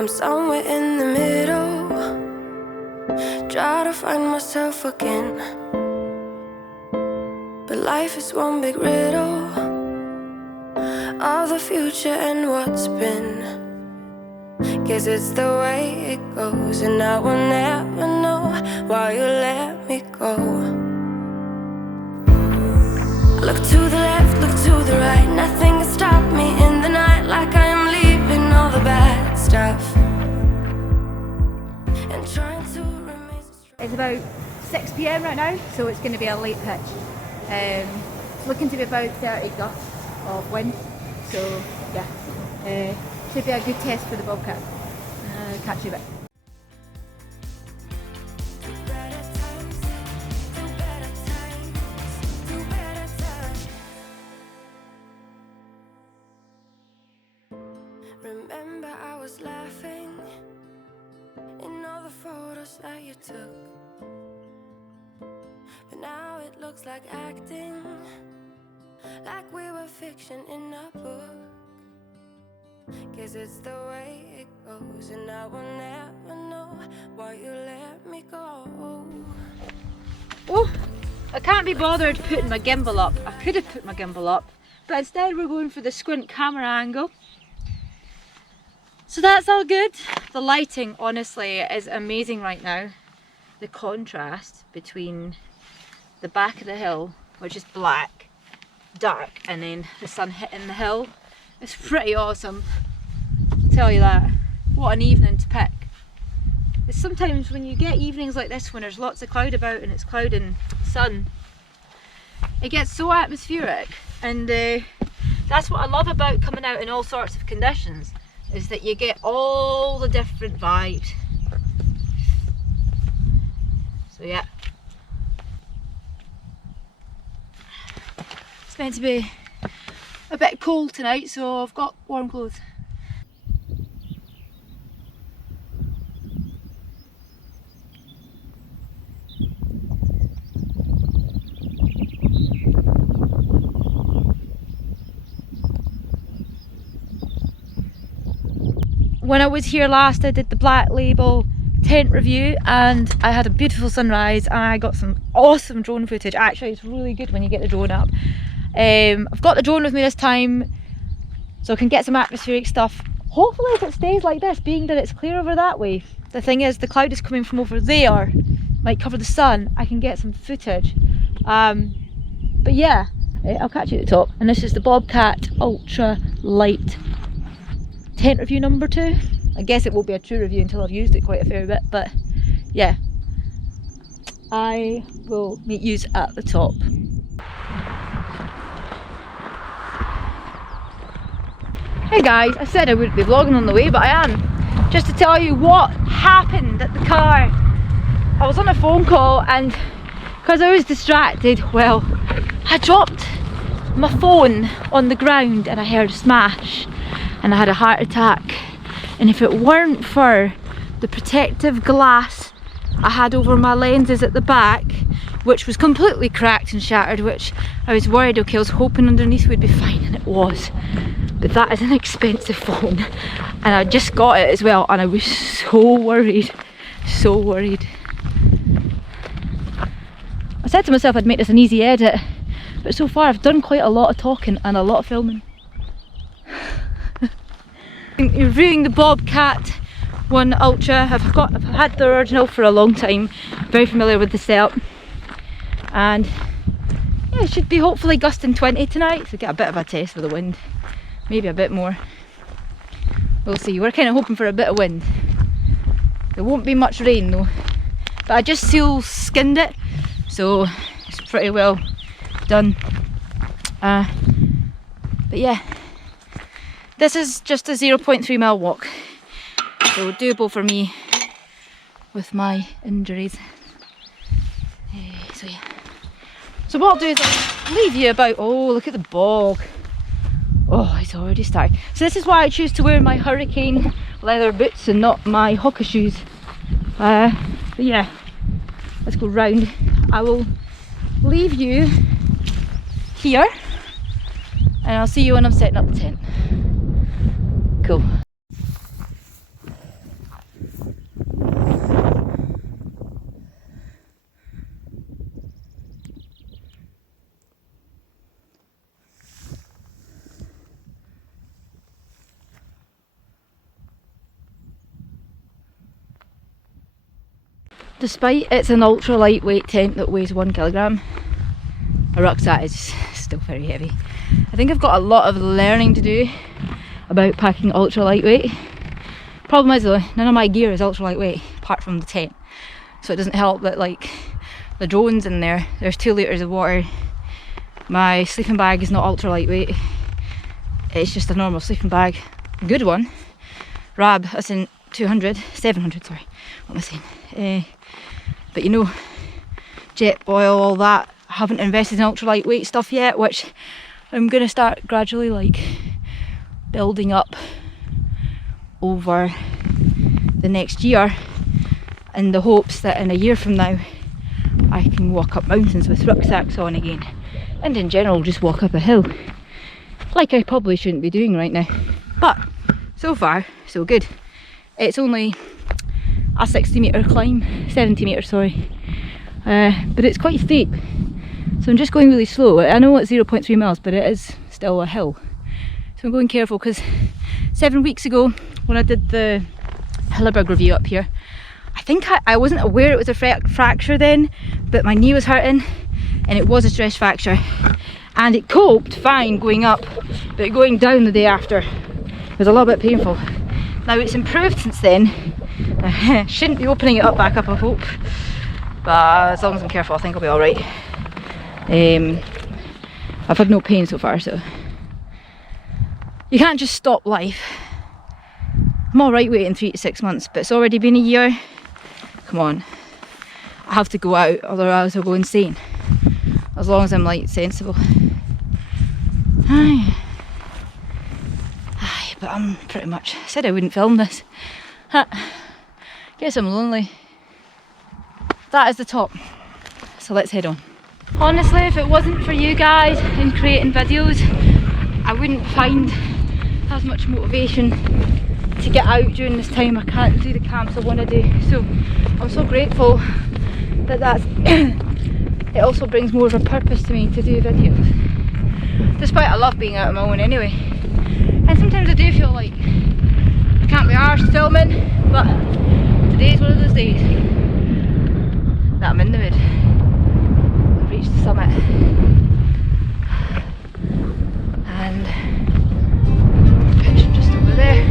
I'm somewhere in the middle, try to find myself again. But life is one big riddle of the future and what's been. Guess it's the way it goes, and I will never know why you let me go. Look to the left, look to the right, nothing can stop me in the night, like I am leaving all the bad stuff and trying to remain strong. It's about 6 PM right now, so it's going to be a late pitch. It's looking to be about 30 gusts of wind, so yeah, should be a good test for the Bobcat. Catch you a bit. Remember I was laughing in all the photos that you took, but now it looks like acting, like we were fiction in a book. Guess it's the way it goes, and I will never know why you let me go. Oh, I can't be bothered putting my gimbal up. I could have put my gimbal up, but instead we're going for the squint camera angle. So that's all good. The lighting honestly is amazing right now. The contrast between the back of the hill, which is black, dark, and then the sun hitting the hill. It's pretty awesome, I'll tell you that. What an evening to pick. It's sometimes when you get evenings like this when there's lots of cloud about and it's cloud and sun, it gets so atmospheric, and that's what I love about coming out in all sorts of conditions, is that you get all the different vibes. So yeah, it's meant to be a bit cold tonight, so I've got warm clothes. When I was here last, I did the Black Label tent review and I had a beautiful sunrise and I got some awesome drone footage. Actually, it's really good when you get the drone up. I've got the drone with me this time so I can get some atmospheric stuff. Hopefully if it stays like this, being that it's clear over that way. The thing is, the cloud is coming from over there, might cover the sun, I can get some footage. But yeah, I'll catch you at the top. And this is the Bobcat Ultra Light tent review number 2. I guess it won't be a true review until I've used it quite a fair bit, but yeah, I will meet yous at the top. Hey guys, I said I wouldn't be vlogging on the way, but I am. Just to tell you what happened at the car. I was on a phone call and because I was distracted, well, I dropped my phone on the ground and I heard a smash and I had a heart attack. And if it weren't for the protective glass I had over my lenses at the back, which was completely cracked and shattered, which I was worried, okay, I was hoping underneath would be fine, and it was. But that is an expensive phone and I just got it as well and I was so worried, so worried. I said to myself I'd make this an easy edit, but so far I've done quite a lot of talking and a lot of filming. Reviewing the Bobcat 1 Ultra. I've had the original for a long time, very familiar with the setup, and yeah, it should be hopefully gusting 20 tonight, so get a bit of a test with the wind, maybe a bit more, we'll see. We're kind of hoping for a bit of wind. There won't be much rain though, but I just seal skinned it, so it's pretty well done. But yeah, this is just a 0.3 mile walk, so doable for me with my injuries. So yeah, so what I'll do is I'll leave you about, oh look at the bog, oh it's already started. So this is why I choose to wear my hurricane leather boots and not my hockey shoes. But yeah, let's go round. I will leave you here and I'll see you when I'm setting up the tent. Cool. Despite it's an ultra lightweight tent that weighs 1 kilogram, a rucksack is still very heavy. I think I've got a lot of learning to do about packing ultra lightweight. Problem is though, none of my gear is ultra lightweight apart from the tent. So it doesn't help that like the drone's in there, there's 2 litres of water. My sleeping bag is not ultra lightweight. It's just a normal sleeping bag. A good one. Rab, that's in 700, sorry. What am I saying? But you know, jet oil, all that. I haven't invested in ultra lightweight stuff yet, which I'm gonna start gradually like building up over the next year, in the hopes that in a year from now I can walk up mountains with rucksacks on again, and in general just walk up a hill, like I probably shouldn't be doing right now. But so far so good. It's only a 70 metres sorry, but it's quite steep, so I'm just going really slow. I know it's 0.3 miles, but it is still a hill, so I'm going careful, because 7 weeks ago when I did the Hilleberg review up here, I think I wasn't aware it was a fracture then, but my knee was hurting and it was a stress fracture, and it coped fine going up, but going down the day after was a little bit painful. Now it's improved since then. I shouldn't be opening it back up, I hope, but as long as I'm careful I think I'll be alright. I've had no pain so far, so you can't just stop life. I'm alright waiting 3 to 6 months, but it's already been a year. Come on, I have to go out, otherwise I'll go insane. As long as I'm like sensible. Aye, but I'm pretty much said I wouldn't film this. Guess I'm lonely. That is the top, so let's head on. Honestly, if it wasn't for you guys and creating videos, I wouldn't find as much motivation to get out during this time. I can't do the camps I want to do, so I'm so grateful that that's it also brings more of a purpose to me to do videos, despite I love being out on my own anyway. And sometimes I do feel like I can't be arsed filming, but today's one of those days that I'm in the mood. I've reached the summit and pitch just over there.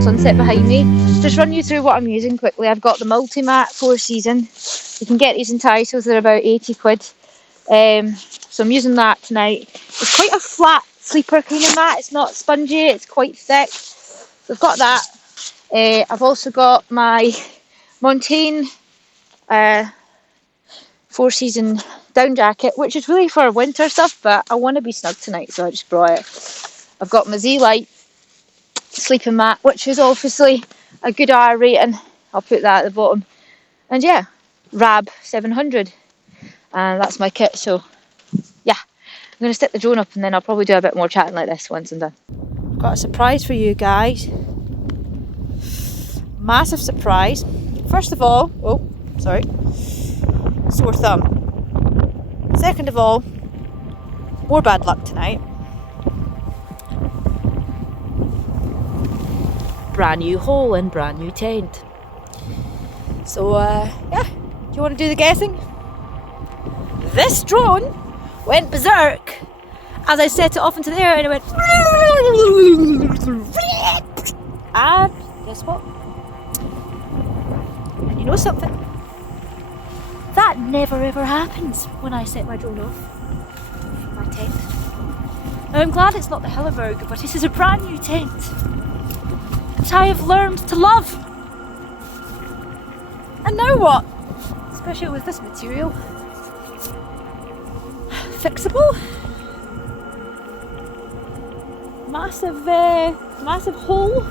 Sunset behind me. Just run you through what I'm using quickly. I've got the Multimat 4 Season. You can get these in Tysos, they're about 80 quid. So I'm using that tonight. It's quite a flat sleeper kind of mat, it's not spongy, it's quite thick. So I've got that. I've also got my Montaigne 4 Season down jacket, which is really for winter stuff, but I want to be snug tonight, so I just brought it. I've got my Z-Lite sleeping mat, which is obviously a good R rating. I'll put that at the bottom. And yeah, Rab 700. And that's my kit, so yeah. I'm going to stick the drone up and then I'll probably do a bit more chatting like this once I'm done. Got a surprise for you guys. Massive surprise. First of all, oh, sorry. Sore thumb. Second of all, more bad luck tonight. Brand new hole and brand new tent. So yeah, do you want to do the guessing? This drone went berserk as I set it off into the air, and it went and guess what? And you know something? That never ever happens when I set my drone off my tent. Now I'm glad it's not the Hilleberg, but this is a brand new tent that I have learned to love. And now what? Especially with this material. Fixable. Massive hole.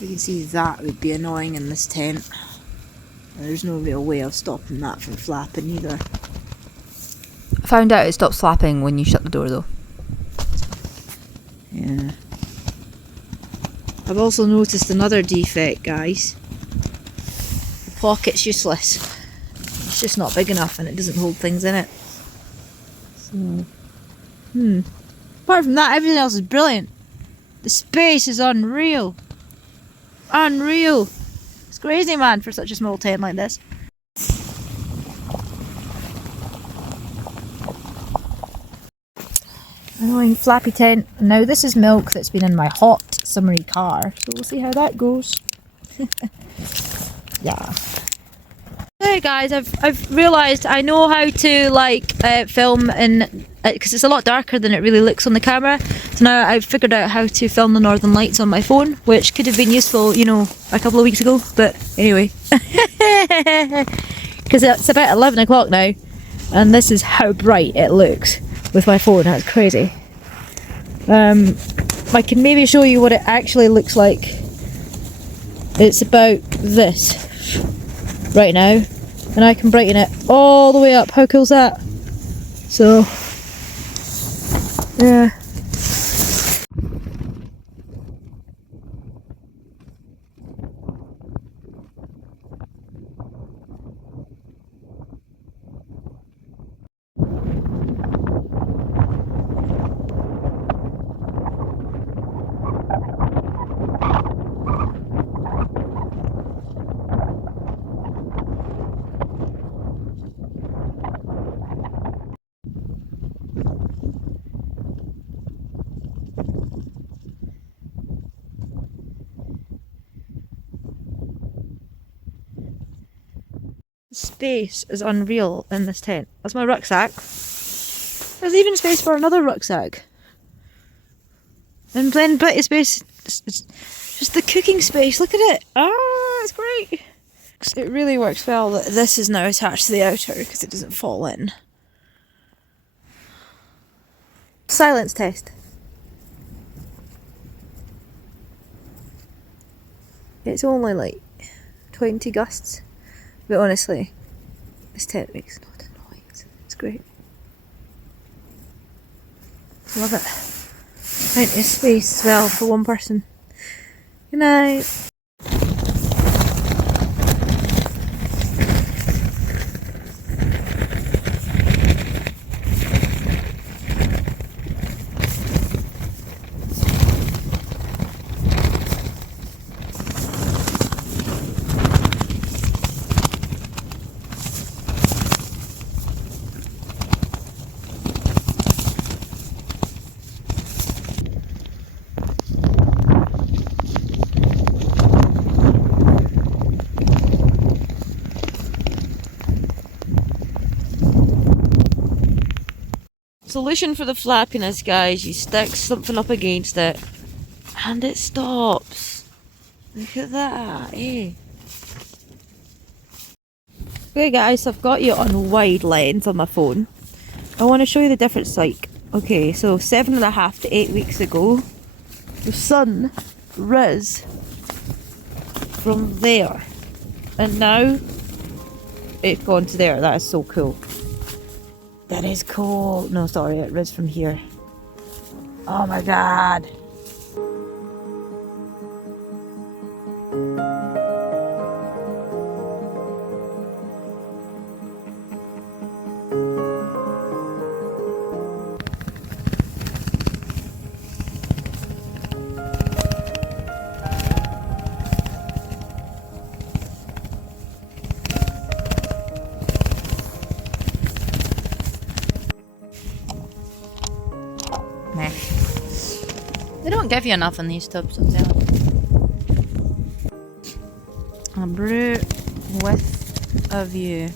You can see that would be annoying in this tent. There's no real way of stopping that from flapping either. I found out it stops flapping when you shut the door though. Yeah. I've also noticed another defect, guys. The pocket's useless. It's just not big enough and it doesn't hold things in it. So, apart from that, everything else is brilliant. The space is unreal. Unreal. It's crazy, man, for such a small tent like this. Annoying flappy tent. Now this is milk that's been in my hot summery car, so we'll see how that goes. Yeah. Hey guys, I've realised I know how to film in because it's a lot darker than it really looks on the camera. So now I've figured out how to film the northern lights on my phone, which could have been useful, you know, a couple of weeks ago. But anyway, because it's about 11 o'clock now, and this is how bright it looks with my phone. That's crazy. I can maybe show you what it actually looks like. It's about this right now, and I can brighten it all the way up. How cool is that? So yeah. Space is unreal in this tent. That's my rucksack. There's even space for another rucksack. And then plenty of space. It's just the cooking space. Look at it. Ah, it's great. It really works well that this is now attached to the outer because it doesn't fall in. Silence test. It's only like 20 gusts. But honestly, this tent makes not a noise. It's great. Love it. Plenty of space as well for one person. Good night. Solution for the flappiness, guys. You stick something up against it and it stops. Look at that, eh? Okay guys, I've got you on wide length on my phone. I want to show you the difference. Like, okay, so 7.5 to 8 weeks ago, the sun rose from there, and now it's gone to there. That is so cool. That is cool. No, sorry, it rose from here. Oh my god. Meh. They don't give you enough in these tubs, I'll tell you. A brute with a view.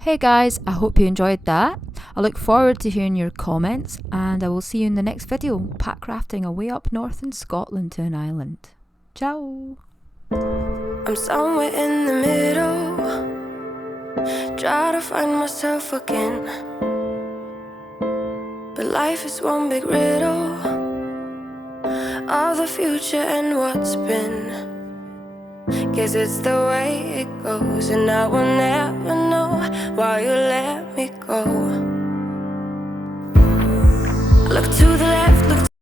Hey guys, I hope you enjoyed that. I look forward to hearing your comments, and I will see you in the next video, pack crafting away up north in Scotland to an island. Ciao! I'm somewhere in the middle, try to find myself again. But life is one big riddle of the future and what's been. Guess it's the way it goes, and I will never know why you let me go. Look to the left, look